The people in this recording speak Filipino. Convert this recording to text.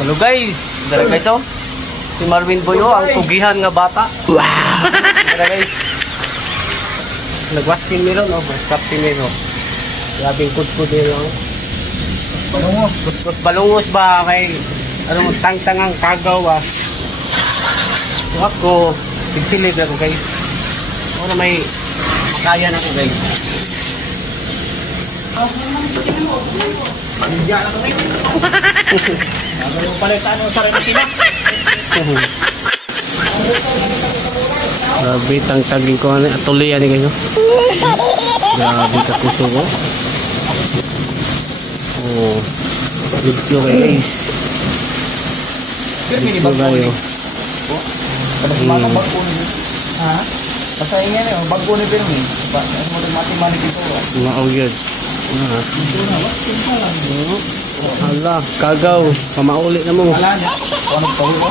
Hello guys, dara guys oh. Si Marvin Boyo ang pugihan nga bata. Wow. Dara guys. Nagwaskin nilo no, kaptin nilo. Grabing kudkud nilo. Balungos. Balungos ba kay ano tangtangang kagaw ba. So ako pigsilid ako guys. Ako na may makaya na ako guys. Hindi na kami. Yung palitan mo sa rin sila. Grabe, tangtagin ko atuloy yan kayo. Grabe ka puso ko. Oh, video guys. Video kayo. Ha? Pasahin yan eh, bago ni Pirmi. Ano mo rin mati-mani dito. Maugyod. Hala, kagaw. Pamauli na mo. Wala niya. Ano pa rin?